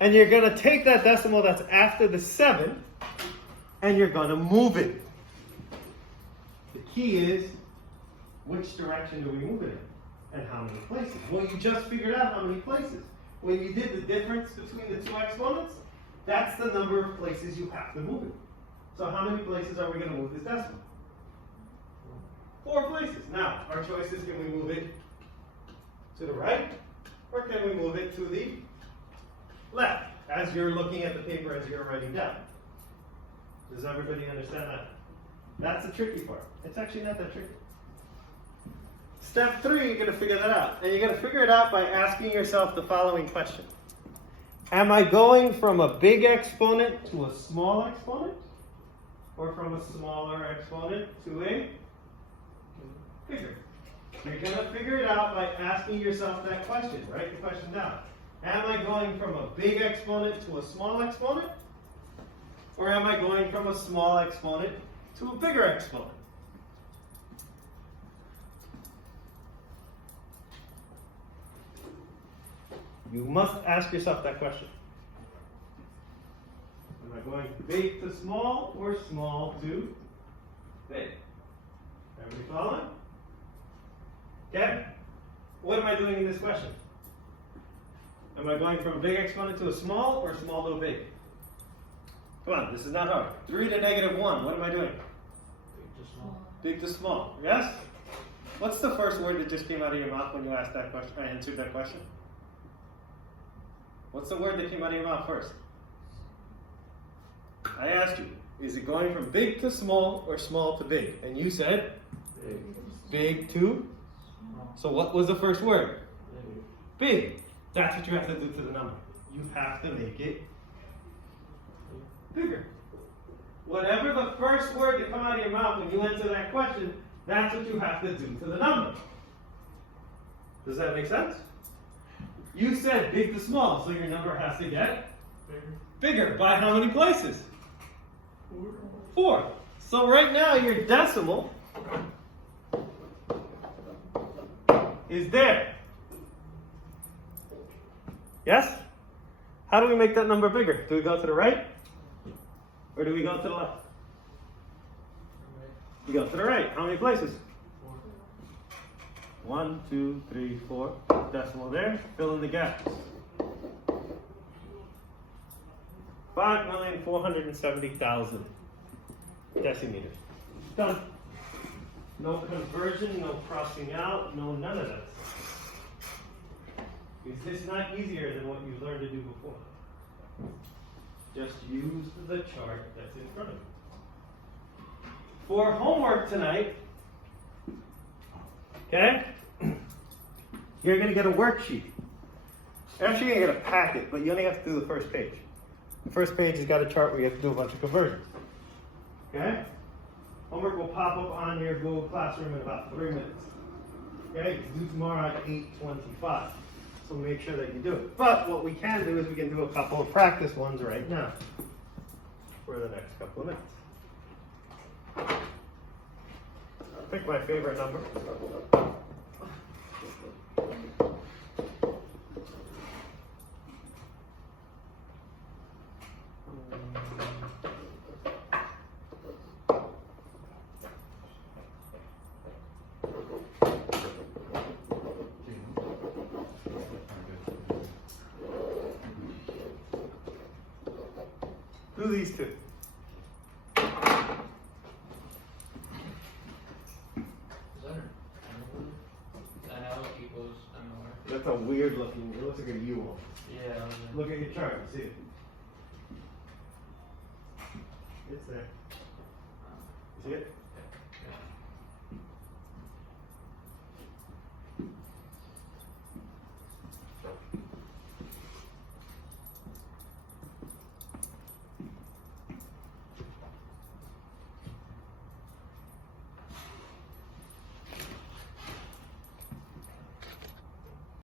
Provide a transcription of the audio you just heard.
And you're going to take that decimal that's after the 7, and you're going to move it. The key is, which direction do we move it in? And how many places? Well, you just figured out how many places. When you did the difference between the two exponents, that's the number of places you have to move it. So how many places are we going to move this decimal? 4 places. Now, our choice is, can we move it to the right, or can we move it to the left, as you're looking at the paper as you're writing down? Does everybody understand that? That's the tricky part. It's actually not that tricky. Step 3, you're going to figure that out. And you're going to figure it out by asking yourself the following question. Am I going from a big exponent to a small exponent? Or from a smaller exponent to a bigger? You're going to figure it out by asking yourself that question. Write the question down. Am I going from a big exponent to a small exponent? Or am I going from a small exponent to a bigger exponent? You must ask yourself that question. Am I going big to small or small to big? Everybody following? Okay? What am I doing in this question? Am I going from a big exponent to a small or small to a big? Come on, this is not hard. 3 to negative 1, what am I doing? Big to small. Big to small, yes? What's the first word that just came out of your mouth when you asked that question? I answered that question. What's the word that came out of your mouth first? I asked you, is it going from big to small or small to big? And you said? Big to? So what was the first word? Big. That's what you have to do to the number. You have to make it bigger. Whatever the first word to come out of your mouth when you answer that question, that's what you have to do to the number. Does that make sense? You said big to small, so your number has to get bigger. By how many places? 4. So right now your decimal is there. Yes? How do we make that number bigger? Do we go to the right? Or do we go to the left? We go to the right. How many places? 1, 2, 3, 4. Decimal there. Fill in the gaps. 5,470,000 decimeters. Done. No conversion, no crossing out, no none of that. Is this not easier than what you learned to do before? Just use the chart that's in front of you. For homework tonight, okay, you're going to get a worksheet. Actually, you're going to get a packet, but you only have to do the first page. The first page has got a chart where you have to do a bunch of conversions. Okay? Homework will pop up on your Google Classroom in about 3 minutes. Okay? It's due tomorrow at 8:25. So make sure that you do it. But what we can do is we can do a couple of practice ones right now for the next couple of minutes. Pick my favorite number. Do these two. That's a weird looking, it looks like a U almost. Yeah. Look at your chart, see it. It's there. See it?